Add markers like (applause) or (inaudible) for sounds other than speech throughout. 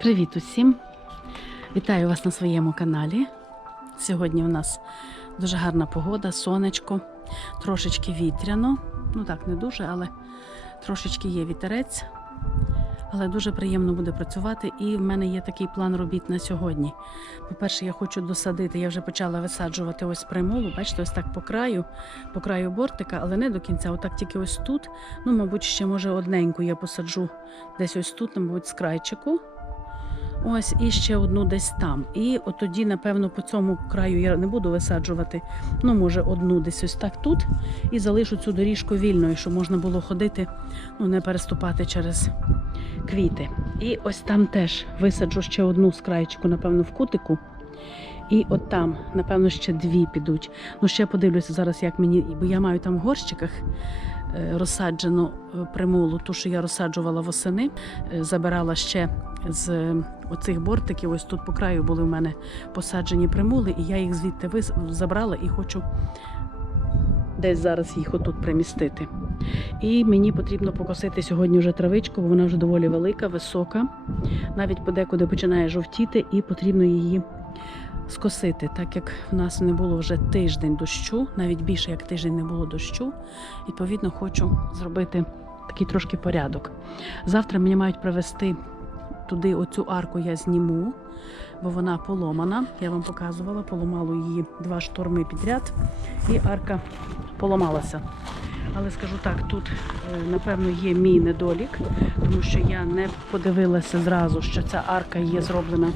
Привіт усім! Вітаю вас на своєму каналі. Сьогодні у нас дуже гарна погода, сонечко, трошечки вітряно. Ну так, не дуже, але трошечки є вітерець. Але дуже приємно буде працювати. І в мене є такий план робіт на сьогодні. По-перше, я хочу досадити, я вже почала висаджувати ось примулу, бачите, ось так по краю, по краю бортика, але не до кінця, отак тільки ось тут. Ну, мабуть, ще може одненьку я посаджу десь ось тут, мабуть, з крайчику. Ось і ще одну десь там. І от тоді, напевно, по цьому краю я не буду висаджувати. Ну, може, одну десь ось так тут. І залишу цю доріжку вільною, щоб можна було ходити, ну, не переступати через квіти. І ось там теж висаджу ще одну з крайчику, напевно, в кутику. І от там, напевно, ще дві підуть. Ну, ще подивлюся зараз, як мені, бо я маю там в горщиках розсаджену е, примулу, ту, що я розсаджувала восени, е, забирала ще з е, оцих бортиків. Ось тут по краю були в мене посаджені примули, і я їх звідти забрала і хочу десь зараз їх отут примістити. І мені потрібно покосити сьогодні вже травичку, бо вона вже доволі велика, висока. Навіть подекуди починає жовтіти, і потрібно її скосити, так як в нас не було вже тиждень дощу, навіть більше як тиждень не було дощу. Відповідно, хочу зробити такий трошки порядок. Завтра мені мають привезти туди оцю арку, я зніму, бо вона поломана. Я вам показувала, поламало її два шторми підряд, і арка поламалася. Але скажу так, тут е, напевно є мій недолік, тому що я не подивилася зразу, що ця арка є зроблена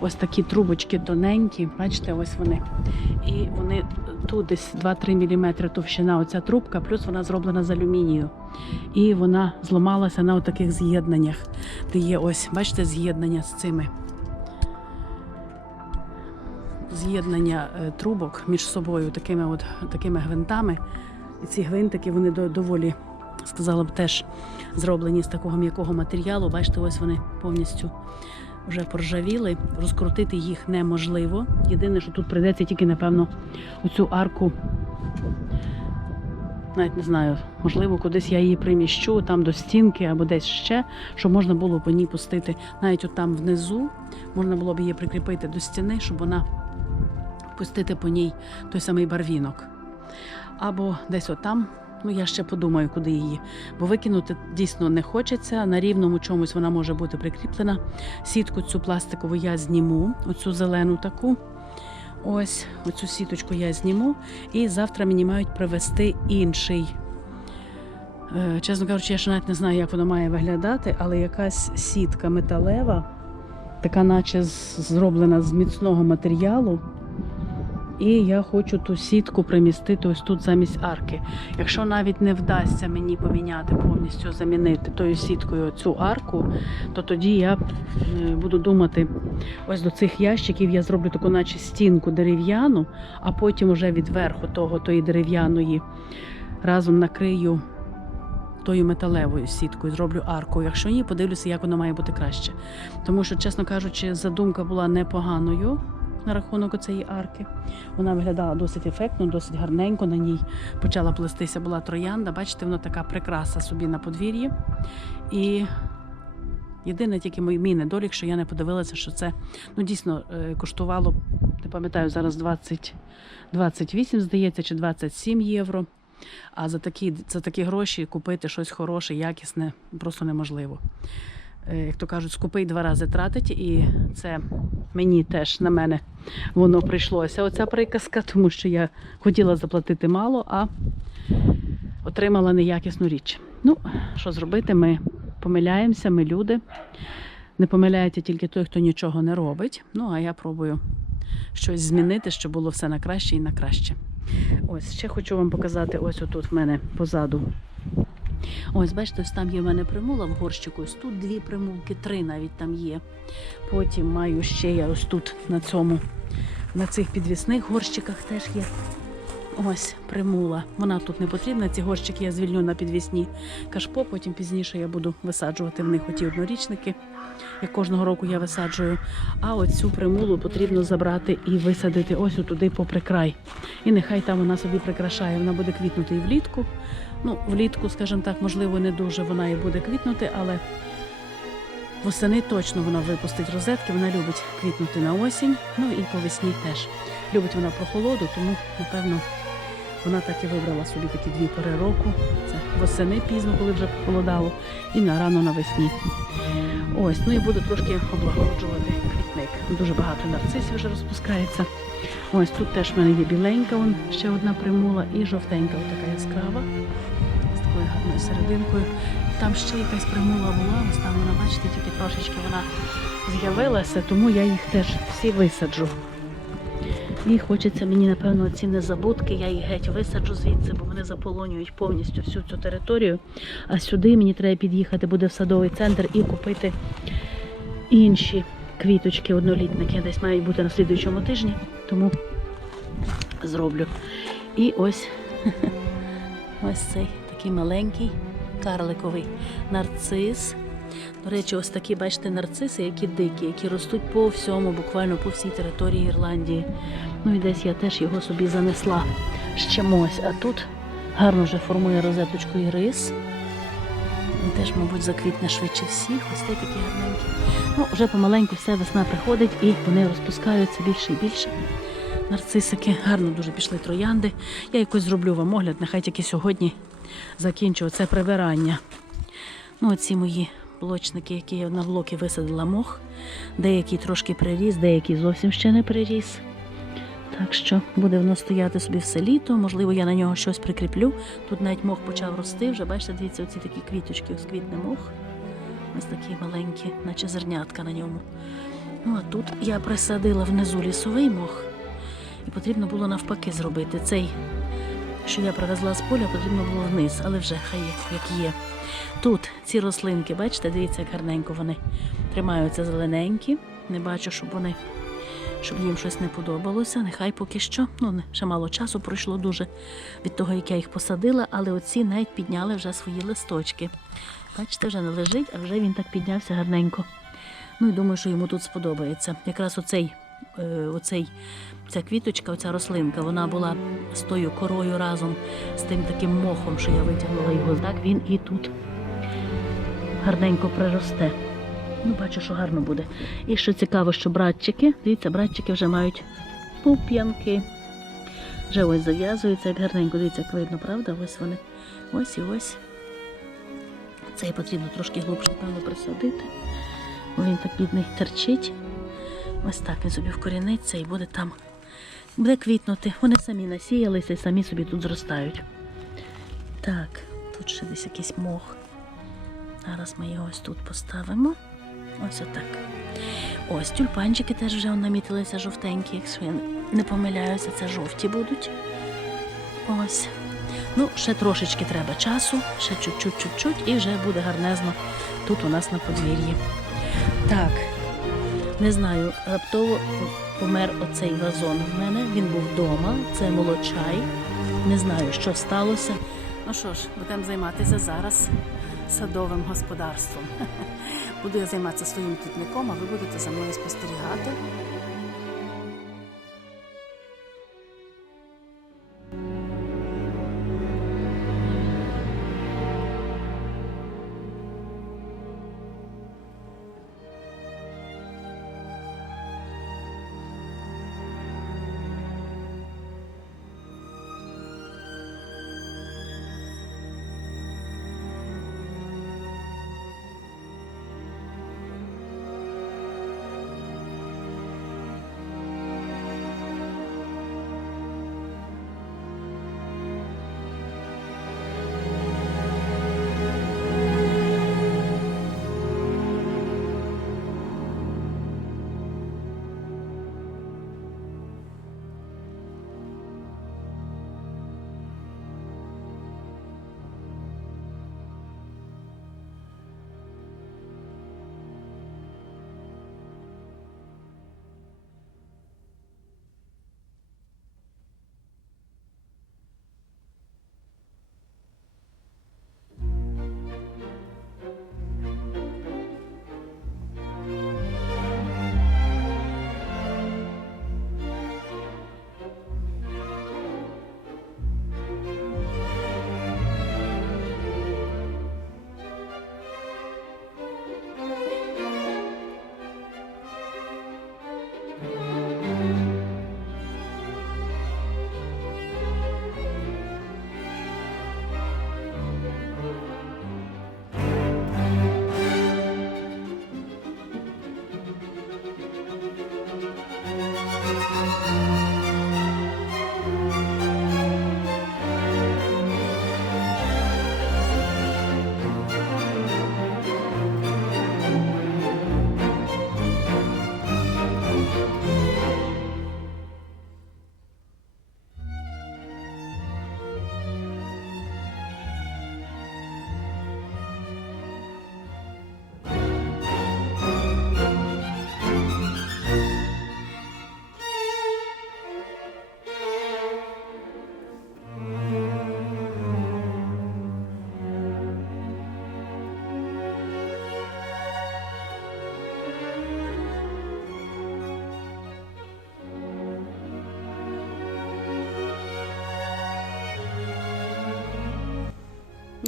ось такі трубочки тоненькі. Бачите, ось вони. І вони тут десь 2-3 мм товщина оця трубка, плюс вона зроблена з алюмінію. І вона зламалася на таких з'єднаннях, де є ось, бачите, з'єднання з цими. З'єднання е, трубок між собою такими от такими гвинтами. І ці гвинтики вони до- доволі, сказала б, теж зроблені з такого м'якого матеріалу. Бачите, ось вони повністю вже поржавіли. Розкрутити їх неможливо. Єдине, що тут прийдеться тільки, напевно, оцю арку. Навіть не знаю, можливо, кудись я її приміщу, там до стінки або десь ще, щоб можна було по ній пустити. Навіть от там внизу можна було б її прикріпити до стіни, щоб вона пустити по ній той самий барвінок. Або десь отам. Ну, я ще подумаю, куди її. Бо викинути дійсно не хочеться. На рівному чомусь вона може бути прикріплена. Сітку цю пластикову я зніму, оцю зелену таку. Ось оцю сіточку я зніму. І завтра мені мають привезти інший. Е, Чесно кажучи, я ще навіть не знаю, як воно має виглядати, але якась сітка металева, така, наче зроблена з міцного матеріалу. І я хочу ту сітку примістити ось тут замість арки. Якщо навіть не вдасться мені поміняти повністю замінити тою сіткою цю арку, то тоді я е, буду думати, ось до цих ящиків я зроблю таку, наче стінку дерев'яну, а потім уже від верху того, тої дерев'яної разом накрию тою металевою сіткою, зроблю арку. Якщо ні, подивлюся, як воно має бути краще. Тому що, чесно кажучи, задумка була непоганою на рахунок цієї арки. Вона виглядала досить ефектно, досить гарненько. На ній почала плестися була троянда. Бачите, вона така прикраса собі на подвір'ї. І єдине тільки мій, недолік, що я не подивилася, що це ну, дійсно е, коштувало, не пам'ятаю, зараз 20, 28, здається, чи 27 євро. А за такі, за такі гроші купити щось хороше, якісне просто неможливо. Е, Як то кажуть, скупий два рази тратить, і це мені теж на мене воно прийшлося. Оця приказка, тому що я хотіла заплатити мало, а отримала неякісну річ. Ну, що зробити? Ми помиляємося, ми люди. Не помиляється тільки той, хто нічого не робить. Ну, а я пробую щось змінити, щоб було все на краще і на краще. Ось ще хочу вам показати, ось отут в мене позаду. Ось, бачите, ось там є в мене примула в горщику. Ось тут дві примулки, три навіть там є. Потім маю ще я ось тут на цьому, на цих підвісних горщиках теж є. Ось примула. Вона тут не потрібна. Ці горщики я звільню на підвісні кашпо. Потім пізніше я буду висаджувати в них оті однорічники. Як кожного року я висаджую. А оцю примулу потрібно забрати і висадити ось туди попри край. І нехай там вона собі прикрашає. Вона буде квітнути і влітку. Ну, влітку, скажімо так, можливо, не дуже вона і буде квітнути, але Восени точно вона випустить розетки, вона любить квітнути на осінь, ну і по весні теж. Любить вона прохолоду, тому, напевно, вона так і вибрала собі такі дві пори року. Це восени пізно, коли вже похолодало, і на рано навесні. Ось, ну і буду трошки облагороджувати квітник. Дуже багато нарцисів вже розпускається. Ось тут теж в мене є біленька, вон ще одна примула, і жовтенька, така яскрава, з такою гарною серединкою. Там ще якась примула була, ось там вона, бачите, тільки трошечки вона з'явилася, тому я їх теж всі висаджу. І хочеться мені, напевно, ці незабудки, я їх геть висаджу звідси, бо вони заполонюють повністю всю цю територію. А сюди мені треба під'їхати, буде в садовий центр і купити інші квіточки однолітники. Десь мають бути на слідуючому тижні, тому зроблю. І ось (laughs) ось цей такий маленький карликовий нарцис. До речі, ось такі, бачите, нарциси, які дикі, які ростуть по всьому, буквально по всій території Ірландії. Ну і десь я теж його собі занесла з чимось. А тут гарно вже формує розеточку і рис. Він теж, мабуть, заквітне швидше всіх. Ось цей такі гарненькі. Ну, вже помаленьку все весна приходить і вони розпускаються більше і більше. Нарцисики гарно дуже пішли троянди. Я якось зроблю вам огляд, нехай тільки сьогодні закінчу це прибирання. Ну, оці мої блочники, які я на блоки висадила мох. Деякий трошки приріс, деякий зовсім ще не приріс. Так що буде воно стояти собі все літо. Можливо, я на нього щось прикріплю. Тут навіть мох почав рости. Вже бачите, дивіться, оці такі квіточки, ось квітне мох. Ось такі маленькі, наче зернятка на ньому. Ну а тут я присадила внизу лісовий мох, потрібно було навпаки зробити цей, що я привезла з поля, потрібно було вниз, але вже хай як є. Тут ці рослинки, бачите, дивіться, як гарненько вони тримаються зелененькі. Не бачу, щоб вони щоб їм щось не подобалося. Нехай поки що. Ну, ще мало часу пройшло дуже від того, як я їх посадила, але оці навіть підняли вже свої листочки. Бачите, вже не лежить, а вже він так піднявся гарненько. Ну і думаю, що йому тут сподобається. Якраз оцей, оцей, ця квіточка, оця рослинка, вона була з тою корою разом з тим таким мохом, що я витягнула його. Так він і тут гарненько приросте. Ну, бачу, що гарно буде. І що цікаво, що братчики, дивіться, братчики вже мають пуп'янки. Вже ось зав'язуються, як гарненько, дивіться, як видно, правда? Ось вони. Ось і ось. Цей потрібно трошки глибше, певно, присадити. Він так бідний терчить. Ось так він собі вкоріниться і буде там. Буде квітнути. Вони самі насіялися і самі собі тут зростають. Так, тут ще десь якийсь мох. Зараз ми його ось тут поставимо. Ось отак. Ось тюльпанчики теж вже намітилися жовтенькі, якщо я не помиляюся, це жовті будуть. Ось. Ну, ще трошечки треба часу, ще чуть-чуть, чуть-чуть, і вже буде гарнезно тут у нас на подвір'ї. Так, не знаю, раптово помер оцей вазон в мене. Він був вдома, це молочай. Не знаю, що сталося. Ну що ж, будемо займатися зараз садовим господарством. (laughs) Буду я займатися своїм квітником, а ви будете за мною спостерігати.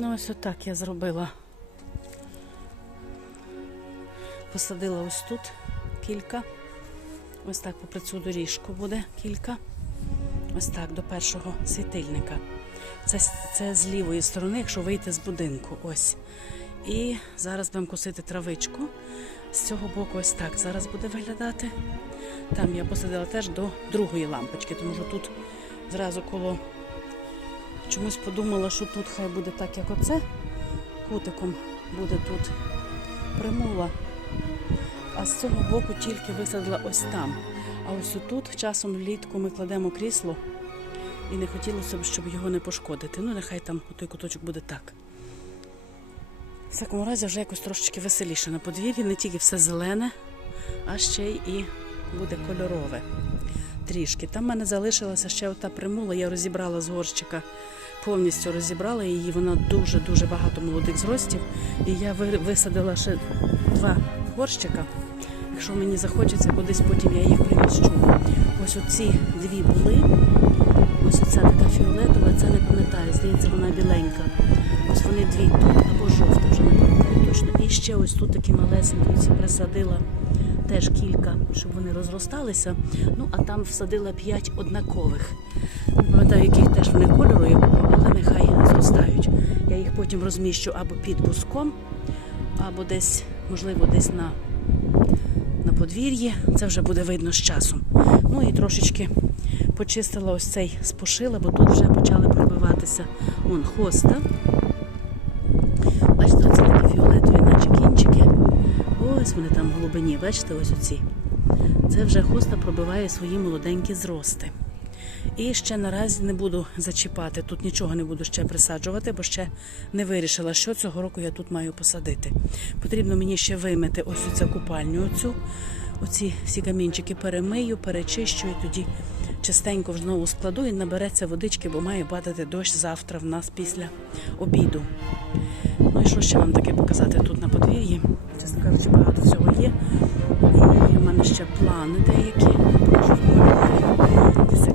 Ну, ось отак я зробила. Посадила ось тут кілька. Ось так попри цю доріжку буде кілька. Ось так до першого світильника. Це, це з лівої сторони, якщо вийти з будинку. Ось. І зараз будемо косити травичку. З цього боку ось так зараз буде виглядати. Там я посадила теж до другої лампочки, тому що тут зразу коло чомусь подумала, що тут хай буде так, як оце. Кутиком буде тут примула. А з цього боку тільки висадила ось там. А ось тут часом влітку ми кладемо крісло і не хотілося б, щоб його не пошкодити. Ну, нехай там той куточок буде так. В всякому разі, вже якось трошечки веселіше на подвір'ї, не тільки все зелене, а ще й і буде кольорове. Трішки. Там в мене залишилася ще ота примула, я розібрала з горщика, повністю розібрала її. Вона дуже-дуже багато молодих зростів. І я висадила ще два горщика. Якщо мені захочеться, кудись потім я їх приміщу. Ось оці дві були. Ось оця така фіолетова, це не пам'ятаю, здається, вона біленька. Ось вони дві тут або жовта, вже не пам'ятаю точно. І ще ось тут такі малесенькі присадила теж кілька, щоб вони розросталися. Ну, а там всадила п'ять однакових. Не пам'ятаю, яких теж вони кольору якого, але нехай зростають. Я їх потім розміщу або під буском, або десь, можливо, десь на, на подвір'ї. Це вже буде видно з часом. Ну і трошечки почистила ось цей спушила, бо тут вже почали пробиватися вон хоста. Ось вони там в глибині, бачите, ось оці. Це вже хоста пробиває свої молоденькі зрости. І ще наразі не буду зачіпати, тут нічого не буду ще присаджувати, бо ще не вирішила, що цього року я тут маю посадити. Потрібно мені ще вимити ось цю купальню. Оцю. Оці всі камінчики перемию, перечищу і тоді частенько знову складу і набереться водички, бо має падати дощ завтра в нас після обіду. Ну і що ще вам таке показати тут на подвір'ї? Чесно кажучи, багато всього є. І в мене ще плани деякі.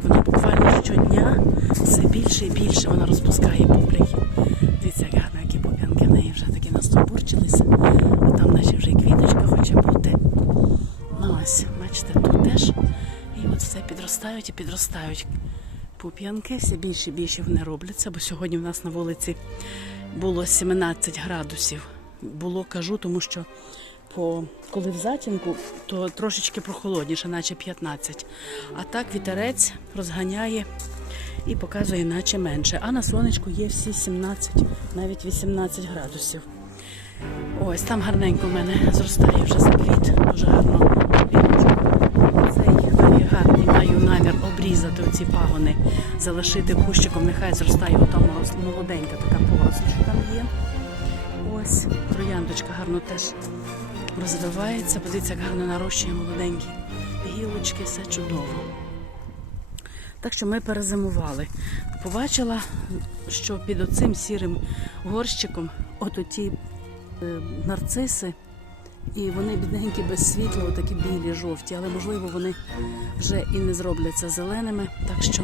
Вона буквально щодня все більше і більше вона розпускає пупляки. Дивіться, як гарно, які пуп'янки в неї вже такі настовбурчилися. А там наші вже і квіточка хоче бути. Ну ось, бачите, тут теж. І от все підростають і підростають. Пуп'янки все більше і більше вони робляться, бо сьогодні в нас на вулиці було 17 градусів. Було, кажу, тому що по, коли в затінку, то трошечки прохолодніше, наче 15. А так вітерець розганяє і показує, наче менше. А на сонечку є всі 17, навіть 18 градусів. Ось там гарненько в мене зростає вже заквіт. Дуже гарно. Цей гарний маю намір обрізати оці пагони, залишити кущиком, нехай зростає отам молоденька така що там є. Ось трояндочка гарно теж розвивається. Подивіться, як гарно нарощує молоденькі гілочки, все чудово. Так що ми перезимували. Побачила, що під оцим сірим горщиком от оті е, нарциси, і вони бідненькі без світла, отакі білі, жовті, але можливо вони вже і не зробляться зеленими. Так що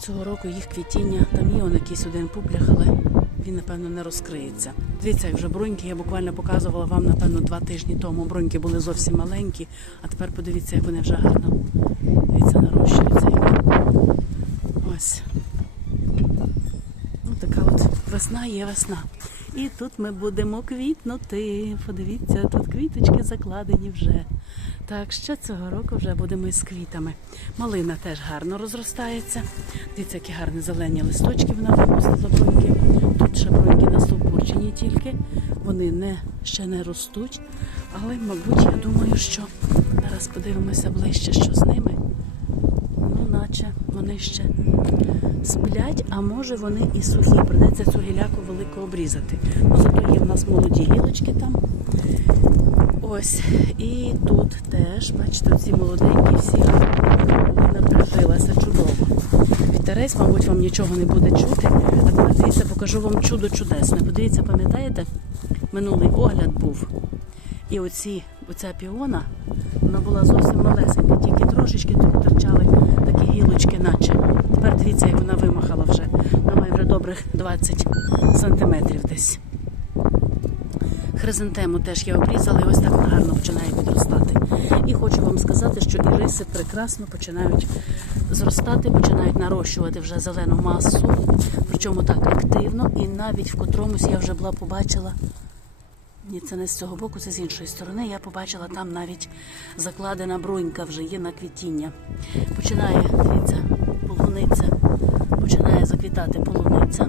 цього року їх квітіння, там є он якийсь один пуплях, але він, напевно, не розкриється. Дивіться, як вже бруньки, я буквально показувала вам, напевно, два тижні тому. Бруньки були зовсім маленькі, а тепер подивіться, як вони вже гарно дивіться, нарощуються. як. Ось. Ну, така от весна є весна. І тут ми будемо квітнути. Подивіться, тут квіточки закладені вже. Так, ще цього року вже будемо із квітами. Малина теж гарно розростається. Дивіться, які гарні зелені листочки вона випустила бруньки. Тут ще бруньки настовбурчені тільки. Вони не, ще не ростуть. Але, мабуть, я думаю, що зараз подивимося ближче, що з ними. Ну, наче вони ще сплять, а може вони і сухі. Придеться цю гіляку велику обрізати. Ну, зато є в нас молоді гілочки там. Ось. І тут теж, бачите, ці молоденькі всі напружилася чудово. Вітерець, мабуть, вам нічого не буде чути. А тепер дивіться, покажу вам чудо чудесне. Подивіться, пам'ятаєте, минулий огляд був. І оці оця піона, вона була зовсім малесенька, тільки трошечки тут торчали такі гілочки, наче. Тепер дивіться, як вона вимахала вже. Вона має вже добрих 20 сантиметрів десь. Хризантему теж я обрізала, і ось так гарно починає підростати. І хочу вам сказати, що іриси прекрасно починають зростати, починають нарощувати вже зелену масу, причому так активно. І навіть в котромусь я вже була побачила. Ні, це не з цього боку, це з іншої сторони. Я побачила там навіть закладена брунька вже є на квітіння. Починає, дивіться, полуниця, починає заквітати полуниця.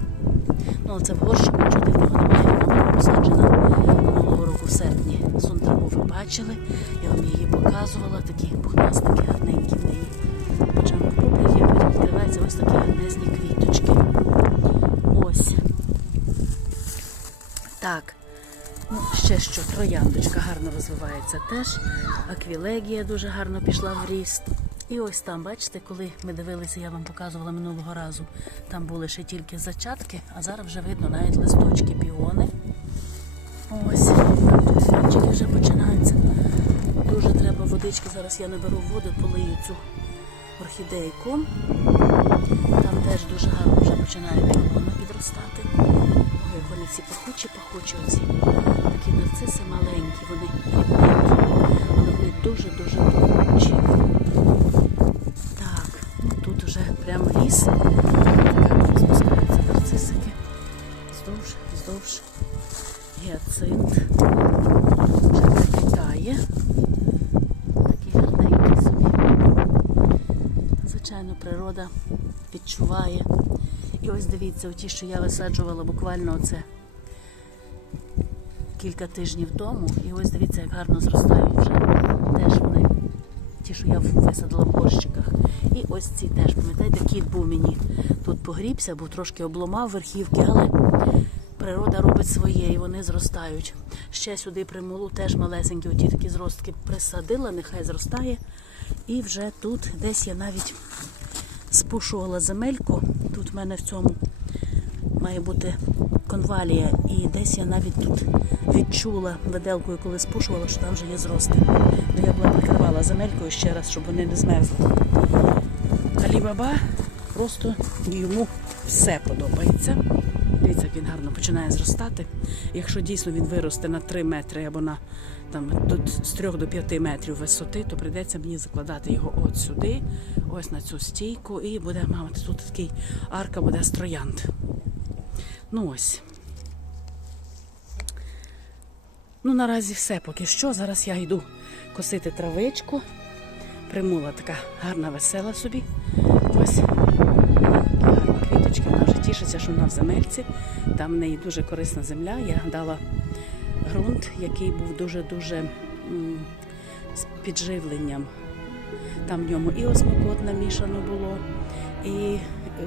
Ну, але це в горщику, нічого дивного немає. Вона була посаджена минулого року в серпні. Сунтраву ви бачили, я вам її показувала, такі пухнастики гарненькі в неї. Початку попри є, потім відкриваються ось такі гарнезні квіточки. Ось. Так. Ну, ще що, трояндочка гарно розвивається теж. Аквілегія дуже гарно пішла в ріст. І ось там, бачите, коли ми дивилися, я вам показувала минулого разу, там були ще тільки зачатки, а зараз вже видно навіть листочки піони. Ось, там вже починаються. Дуже треба водички. Зараз я наберу воду, полию цю орхідейку. Там теж дуже гарно вже починає піона підростати. Ой, як вони ці пахучі, пахучі оці. Такі нарциси маленькі, вони але вони дуже-дуже пахучі. Так, тут вже прямо ліс. Відчуває. І ось дивіться, ті, що я висаджувала буквально оце кілька тижнів тому. І ось дивіться, як гарно зростають вже. Теж вони, ті, що я висадила в горщиках. І ось ці теж, пам'ятаєте, кіт був мені тут погрібся, був трошки обломав верхівки, але природа робить своє і вони зростають. Ще сюди примулу теж малесенькі, оті такі зростки присадила, нехай зростає. І вже тут десь я навіть спушувала земельку. Тут в мене в цьому має бути конвалія. І десь я навіть тут відчула виделкою, коли спушувала, що там вже є зрости. Ну я була прикривала земелькою ще раз, щоб вони не змерзли. Алібаба просто йому все подобається. Дивіться, як він гарно починає зростати. Якщо дійсно він виросте на 3 метри або на там, до- з 3 до 5 метрів висоти, то прийдеться мені закладати його от сюди, ось на цю стійку, і буде мати тут такий арка буде з. Ну ось. Ну, наразі все поки що. Зараз я йду косити травичку. Примула така гарна, весела собі. Ось вона що вона в земельці. Там в неї дуже корисна земля. Я дала ґрунт, який був дуже-дуже з підживленням. Там в ньому і осмокот намішано було, і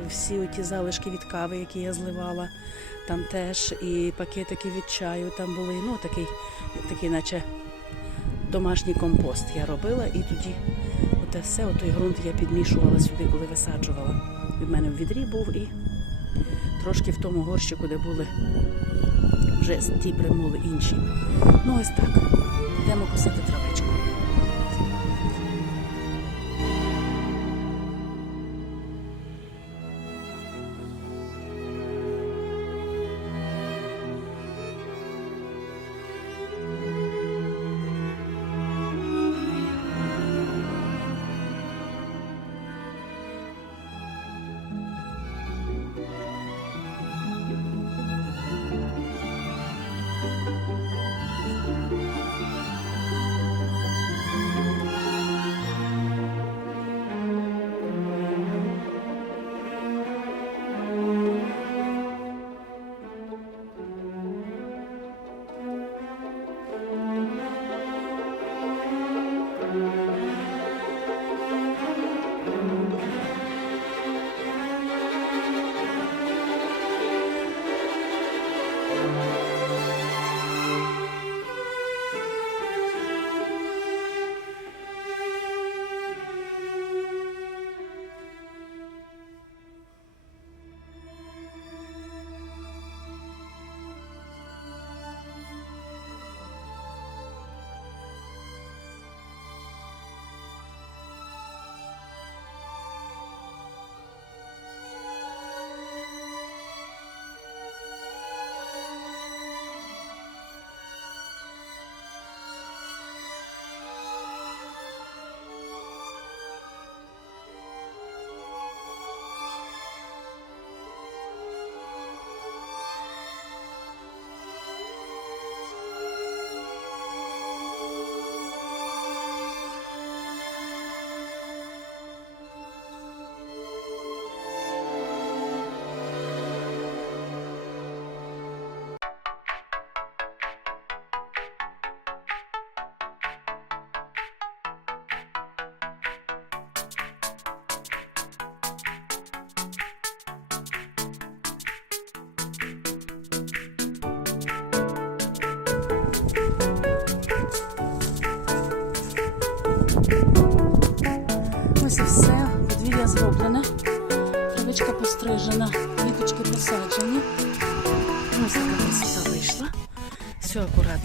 всі ті залишки від кави, які я зливала. Там теж і пакетики від чаю там були. Ну, такий, такий наче домашній компост я робила, і тоді оте все, отой ґрунт я підмішувала сюди, коли висаджувала. Від мене в відрі був і трошки в тому горщику, де були вже ті примули інші. Ну ось так. Йдемо косити травичку.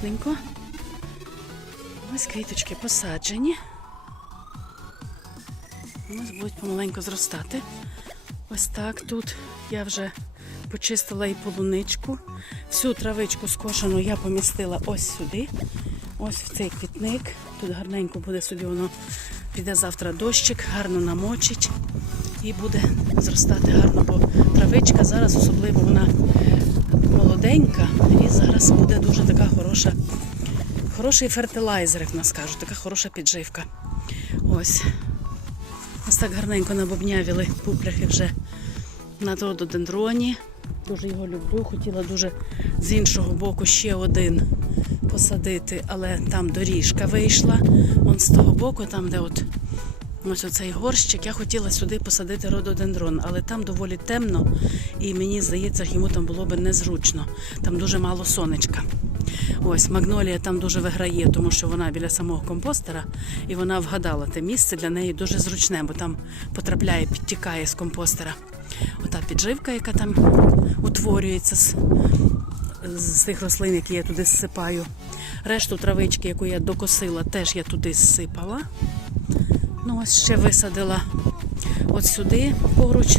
Гарненько. Ось квіточки посаджені. Ось будуть помаленьку зростати. Ось так тут я вже почистила і полуничку. Всю травичку скошену я помістила ось сюди. Ось в цей квітник. Тут гарненько буде собі воно піде завтра дощик, гарно намочить і буде зростати гарно, бо травичка зараз особливо вона молоденька і зараз буде дуже така хороша, хороший фертилайзер, як нас кажуть, така хороша підживка. Ось. Ось так гарненько набобнявіли пупляхи вже на рододендроні. Дуже його люблю. Хотіла дуже з іншого боку ще один посадити, але там доріжка вийшла. Вон з того боку, там, де от ось оцей горщик, я хотіла сюди посадити рододендрон, але там доволі темно, і мені здається, йому там було би незручно. Там дуже мало сонечка. Ось магнолія там дуже виграє, тому що вона біля самого компостера, і вона вгадала те місце для неї дуже зручне, бо там потрапляє, підтікає з компостера. Ота підживка, яка там утворюється з, з тих рослин, які я туди зсипаю. Решту травички, яку я докосила, теж я туди зсипала. Ну, ось ще висадила от сюди поруч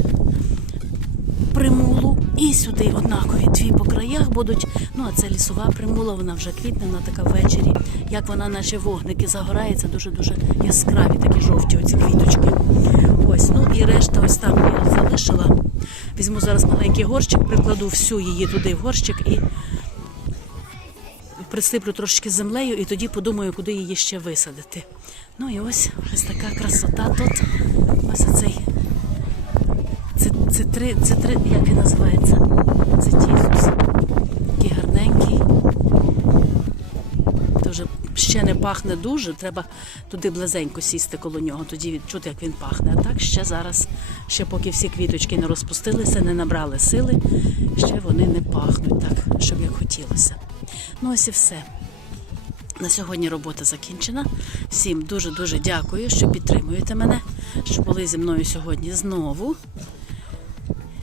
примулу. І сюди однакові дві по краях будуть. Ну, а це лісова примула, вона вже квітне, вона така ввечері. Як вона, наче вогники, загорається, дуже-дуже яскраві такі жовті оці квіточки. Ось, ну і решта ось там я залишила. Візьму зараз маленький горщик, прикладу всю її туди в горщик і присиплю трошки землею і тоді подумаю, куди її ще висадити. Ну і ось ось така красота тут. Ось оцей. Це, це як він називається? Це тісус. Такий гарненький. Дуже ще не пахне дуже, треба туди близенько сісти коло нього, тоді відчути, як він пахне. А так ще зараз, ще поки всі квіточки не розпустилися, не набрали сили, ще вони не пахнуть так, щоб як хотілося. Ну ось і все. На сьогодні робота закінчена. Всім дуже-дуже дякую, що підтримуєте мене, що були зі мною сьогодні знову.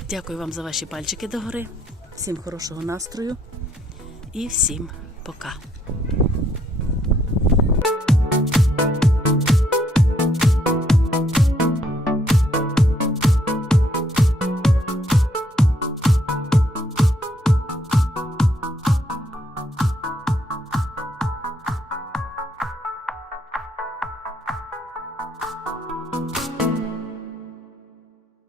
Дякую вам за ваші пальчики догори. Всім хорошого настрою і всім пока.